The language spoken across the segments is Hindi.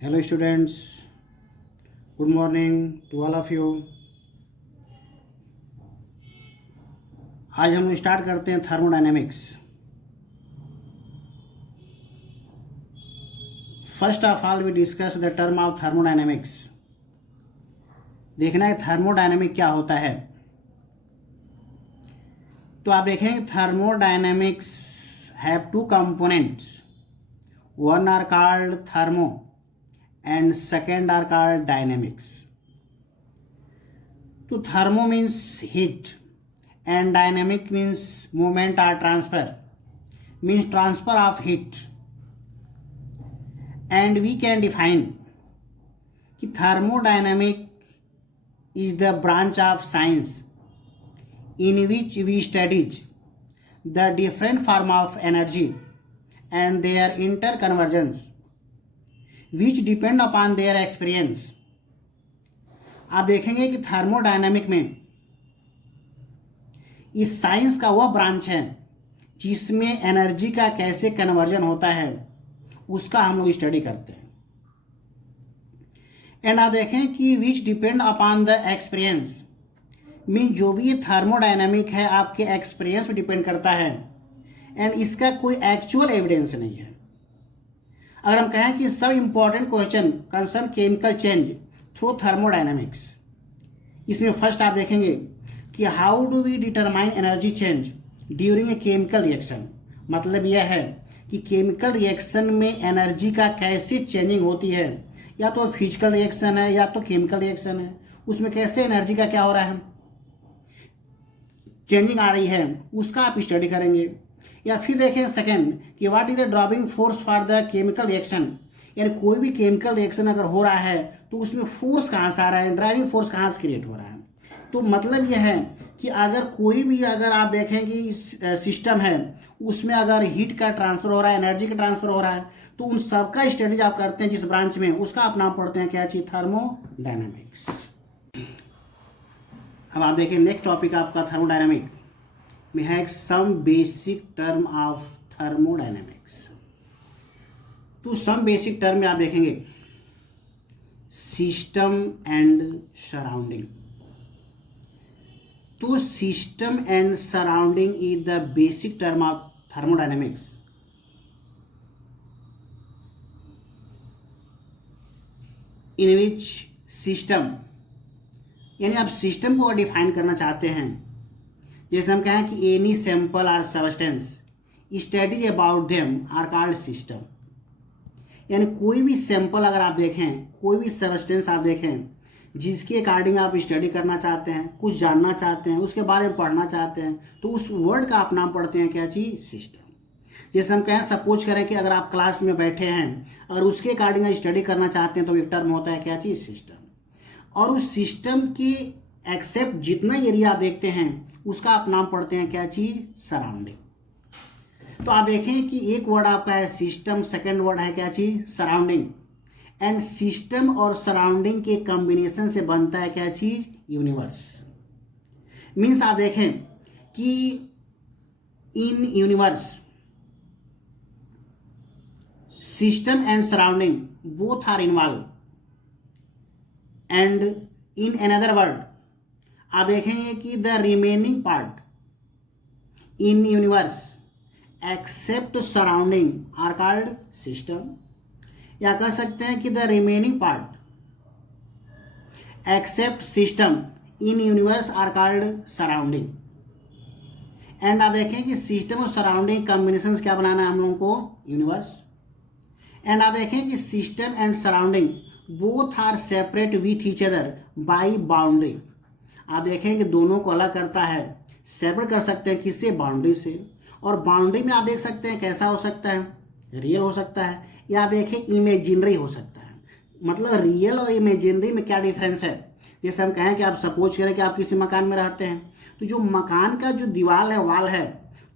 Hello students, good morning to all of you. आज हम स्टार्ट करते हैं thermodynamics. First of all we discuss the term of thermodynamics. देखना है थर्मोडायनेमिक क्या होता है। तो आप देखेंगे thermodynamics have two components, one are called thermo and second are called dynamics. तो thermo means heat and dynamic means movement or transfer, means transfer of heat. And we can define कि thermodynamic is the branch of science in which we study the different form of energy and their interconvergence which depend upon their experience. आप देखेंगे कि थर्मोडायनामिक में इस साइंस का वह ब्रांच है जिसमें एनर्जी का कैसे कन्वर्जन होता है उसका हम लोग स्टडी करते हैं। एंड आप देखें कि विच depend upon the experience mean जो भी ये थर्मोडायनामिक है आपके एक्सपीरियंस पर डिपेंड करता है एंड इसका कोई एक्चुअल एविडेंस नहीं है। अगर हम कहें कि सब important question concern chemical change through thermodynamics, इसमें फर्स्ट आप देखेंगे कि how do we determine energy change during a chemical reaction. मतलब यह है कि केमिकल रिएक्शन में एनर्जी का कैसे चेंजिंग होती है, या तो फिजिकल रिएक्शन है या तो केमिकल रिएक्शन है, उसमें कैसे एनर्जी का क्या हो रहा है चेंजिंग आ रही है, उसका आप स्टडी करेंगे। या फिर देखें सेकेंड कि what is the driving force for the chemical reaction, यानी कोई भी केमिकल रिएक्शन अगर हो रहा है तो उसमें फोर्स कहाँ से आ रहा है, ड्राइविंग फोर्स कहाँ से क्रिएट हो रहा है। तो मतलब यह है कि अगर कोई भी अगर आप देखें कि सिस्टम है उसमें अगर हीट का ट्रांसफर हो रहा है, एनर्जी का ट्रांसफर हो रहा है, तो उन सबका स्टडीज आप करते हैं जिस ब्रांच में, उसका आप नाम पढ़ते हैं क्या चीज, थर्मोडायनामिक्स। अब आप देखिए नेक्स्ट टॉपिक आपका थर्मोडायनामिक में है some basic term of thermodynamics. तो सम बेसिक टर्म में आप देखेंगे सिस्टम एंड सराउंडिंग। तो system and surrounding is the basic term of thermodynamics. In which system, यानी आप सिस्टम को डिफाइन करना चाहते हैं, जैसे हम कहें कि any sample or substance studies about them are called system. यानी कोई भी सैंपल अगर आप देखें, कोई भी सब्सटेंस आप देखें जिसके अकॉर्डिंग आप स्टडी करना चाहते हैं, कुछ जानना चाहते हैं, उसके बारे में पढ़ना चाहते हैं, तो उस वर्ड का आप नाम पढ़ते हैं क्या चीज, सिस्टम। जैसे हम कहें सपोज करें कि अगर आप क्लास में बैठे हैं और उसके अकॉर्डिंग स्टडी करना चाहते हैं तो एक टर्म होता है क्या चीज, सिस्टम। और उस सिस्टम की एक्सेप्ट जितना एरिया आप देखते हैं उसका आप नाम पढ़ते हैं क्या चीज, सराउंडिंग। तो आप देखें कि एक वर्ड आपका है सिस्टम, सेकंड वर्ड है क्या चीज, सराउंडिंग। एंड सिस्टम और सराउंडिंग के कॉम्बिनेशन से बनता है क्या चीज, यूनिवर्स। मीन्स आप देखें कि in universe system and surrounding both are involve. And in another word आप देखेंगे कि the remaining part in universe except surrounding are called system. या कह सकते हैं कि the remaining part except system in universe are called surrounding. And आप देखें कि सिस्टम और सराउंडिंग कॉम्बिनेशन क्या बनाना है हम लोगों को, यूनिवर्स। एंड आप देखें कि system and surrounding both are separate with each other by boundary. आप देखें कि दोनों को अलग करता है, सेपरेट कर सकते हैं किससे, बाउंड्री से। और बाउंड्री में आप देख सकते हैं कैसा हो सकता है, रियल हो सकता है, या आप देखें इमेजिनरी हो सकता है। मतलब रियल और इमेजिनरी में क्या डिफरेंस है। जैसे हम कहें कि आप सपोज करें कि आप किसी मकान में रहते हैं, तो जो मकान का जो दीवार है, वाल है,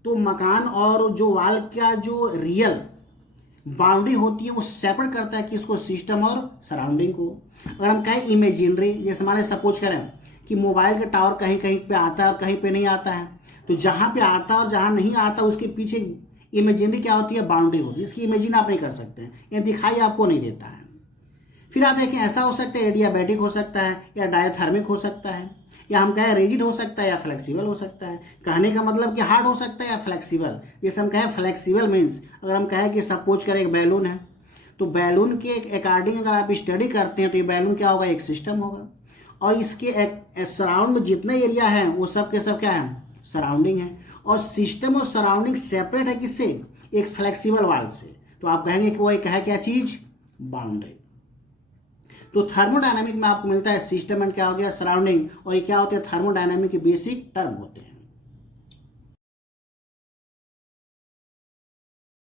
तो मकान और जो वाल का जो रियल बाउंड्री होती है वो सेपरेट करता है किसको, सिस्टम और सराउंडिंग को। अगर हम कहें इमेजिनरी, जैसे हमारे सपोज करें कि मोबाइल का टावर कहीं कहीं पे आता है और कहीं पे नहीं आता है, तो जहाँ पे आता है और जहाँ नहीं आता उसके पीछे इमेजिनरी क्या होती है, बाउंड्री होती है। इसकी इमेजिन आप नहीं कर सकते हैं, ये दिखाई आपको नहीं देता है। फिर आप देखें ऐसा हो सकता है एडियाबैटिक हो सकता है या डायथर्मिक हो सकता है, या हम कहें रिजिड हो सकता है या फ्लेक्सिबल हो सकता है। कहने का मतलब कि हार्ड हो सकता है या फ्लेक्सिबल। जैसे हम कहें फ्लेक्सिबल मीन्स, अगर हम कहें कि सपोज करें एक बैलून है, तो बैलून के अकॉर्डिंग अगर आप स्टडी करते हैं तो ये बैलून क्या होगा, एक सिस्टम होगा, और इसके सराउंड में जितने एरिया है वो सब के सब क्या है, सराउंडिंग है। और सिस्टम और सराउंडिंग सेपरेट है किससे, एक फ्लेक्सिबल वाल से। तो आप कहेंगे कि वो एक है क्या चीज, बाउंड्री। तो थर्मोडायनामिक में आपको मिलता है सिस्टम एंड क्या हो गया, सराउंडिंग, और ये क्या होते हैं, थर्मोडायनामिक के बेसिक टर्म होते हैं।